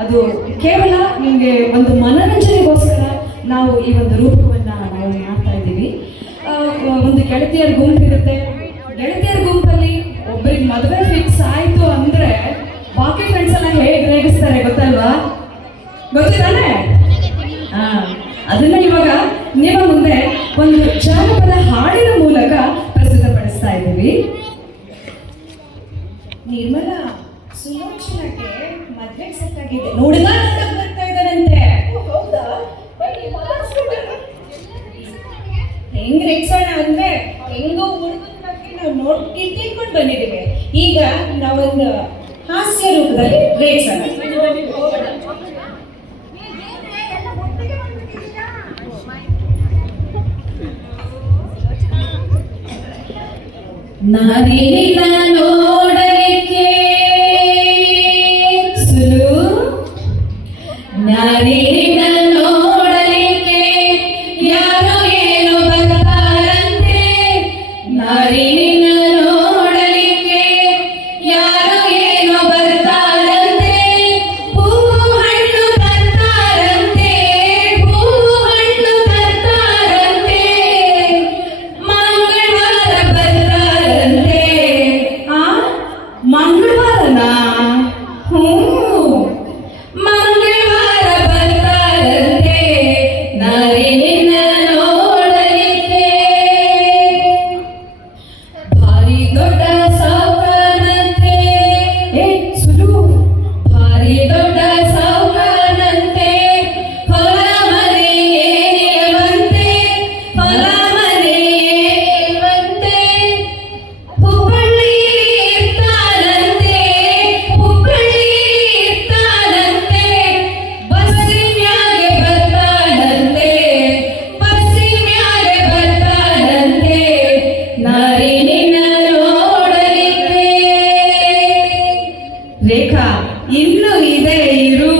ಅದು ಕೇವಲ ನಿಮಗೆ ಒಂದು ಮನರಂಜನೆಗೋಸ್ಕರ ನಾವು ಈ ಒಂದು ರೂಪಕವನ್ನ ನಾವು ಮಾಡ್ತಾ ಇದ್ದೀವಿ. ಒಂದು ಗೆಳತಿಯರ ಗುಂಪು ಇರುತ್ತೆ. ಗೆಳತಿಯರ ಗುಂಪಲ್ಲಿ ಒಬ್ಬರಿಗೆ ಮದುವೆ ಫಿಕ್ಸ್ ಆಯ್ತು ಅಂದ್ರೆ ಬಾಕಿ ಫ್ರೆಂಡ್ಸ್ ಎಲ್ಲ ಹೇಗೆ ರೇಗಿಸ್ತಾರೆ ಗೊತ್ತಲ್ವಾ? ಗೊತ್ತಿದ್ದಾನೆ? ಅದನ್ನ ಇವಾಗ ನಿಮ್ಮ ಮುಂದೆ ಒಂದು ಜಾನಪದ ಹಾಡಿನ ಮೂಲಕ ಪ್ರಸ್ತುತಪಡಿಸ್ತಾ ಇದ್ದೀವಿ. ನಿರ್ಮಲಾ ಸುಲೋಚನಕ್ಕೆ ಮದ್ವೆ ಸೆಟ್ ಆಗಿದೆ. ಹುಡುಗ ನೋಡಕ್ ಬರ್ತಾ ಇದ್ದಾರಂತೆ. ಹೌದಾ? ಹೆಂಗ್ ರೇಗ್ಸೋಣ ಅಂದ್ರೆ ಹೆಂಗೋ ಹುಡುಗನ ಬಗ್ಗೆ ನಾವು ತಿಳ್ಕೊಂಡು ಬಂದಿದ್ದೀವಿ. ಈಗ ನಾವೊಂದು ಹಾಸ್ಯ ರೂಪದಲ್ಲಿ ರೇಗ್ಸೋಣ. ನಾರಿನ ನೋಡಲಿಕ್ಕೆ ಸುಲು, ನಾರಿನ ನೋಡಲಿಕ್ಕೆ ಯಾರು ಏನು ಬರ್ತಾರಂತೆ. ನಾರಿನ ನೋಡಲಿಕ್ಕೆ ಯಾರು ಏನು ಬರ್ತಾರಂತೆ. ಹೂವು ಹಣ್ಣು ತರ್ತಾರಂತೆ, ಹೂವು ಹಣ್ಣು ತರ್ತಾರಂತೆ. ಮಂಗಳವಾರ ಬರ್ತಾರಂತೆ. ಮಂಗಳವಾರನ? ಮಂಗಳವಾರ ಬರ್ತಾರಂತೆ ನಾರಿನ ನೋಡಲಿಕ್ಕೆ. ಭಾರಿ ದೊಡ್ಡ ಸಾವುಕಾರನಂತೆ. ಸುಲು, ಭಾರಿ ದೊಡ್ಡ ಸಾವುಕಾರನಂತೆ. ಹೊಲ ಮನೆ ಏನಿಲ್ವಂತೆ, ಹೊಲ ಮನೆ ಏನಿಲ್ವಂತೆ. ಹುಬ್ಬಳ್ಳಿ ಇರ್ತಾರಂತೆ, ಹುಬ್ಬಳ್ಳಿ ಇರ್ತಾರಂತೆ. ಬಸ್ಸಿನ್ಯಾಗೆ ಬರ್ತಾರಂತೆ, ಬಸ್ಸಿನ್ಯಾಗೆ ಬರ್ತಾರಂತೆ ನಾರಿನ ನೋಡಲಿಕ್ಕೆ. ರೇಖಾ, ಇನ್ನು ಇದೆ ಇರು.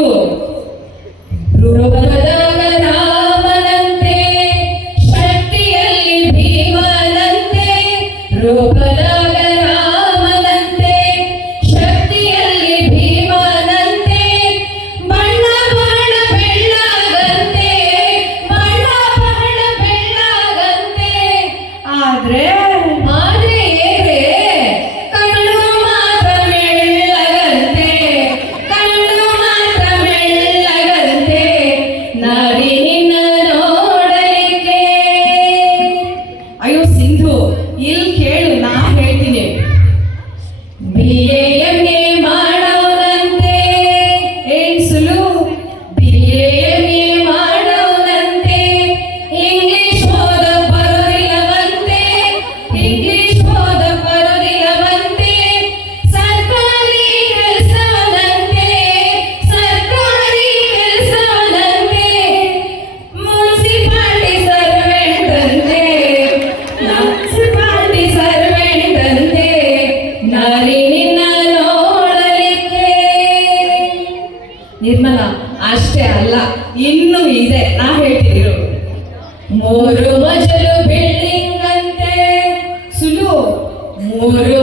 ರೂಪದಾಗ ರಾಮನಂತೆ, ಶಕ್ತಿಯಲ್ಲಿ ಭೀಮನಂತೆ. ರೂಪದಾಗ ರಾಮನಂತೆ, ಶಕ್ತಿಯಲ್ಲಿ ಭೀಮನಂತೆ. ಬಣ್ಣ ಬಹಳ ಬೆಳ್ಳಗಂತೆ, ಬಣ್ಣ ಬಹಳ ಬೆಳ್ಳಗಂತೆ. ಆದ್ರೆ ಏನ್ರೆ ಕಣ್ಣು ಮಾತ್ರ ಮೆಳ್ಳಗಂತೆ, ಕಣ್ಣು ಮಾತ್ರ ಮೆಳ್ಳಗಂತೆ ನಾರಿನ ನೋಡಲಿಕ್ಕೆ. ಅಯ್ಯೋ ಸಿಂಧು, ಇಲ್ಲಿ ಕೇಳು, ನಾ ಹೇಳ್ತೀನಿ. BA ಮಾಡೋನಂತೆ. ಸುಲು, BA ಮಾಡೋನಂತೆ. ಇಂಗ್ಲಿಷ್ ಓದ ಬರೋದಿಲ್ಲವಂತೆ, ಇಂಗ್ಲಿಷ್ ಓದ ಬರೋದಿಲ್ಲವಂತೆ. ಸರ್ಕಾರಿ ಕೆಲಸವನಂತೆ, ಸರ್ಕಾರಿ ಕೆಲಸವನಂತೆ. ಮುನ್ಸಿಪಾಲಿಟಿ ಸರ್ವೆಂಟ್ ಅಂತೆ, ಮುನ್ಸಿಪಾಲಿಟಿ ಸರ್ವೆಂಟ್ ಅಂತೆ ನಾರಿನ ನೋಡಲಿಕ್ಕೆ. ನಿರ್ಮಲಾ, ಅಷ್ಟೇ ಅಲ್ಲ, ಇನ್ನೂ ಇದೆ, ನಾ ಹೇಳ್ತಿದ್ರು. 3 ಮಜಲು ಬಿಲ್ಡಿಂಗ್ ಅಂತೆ. ಸುಲು, 3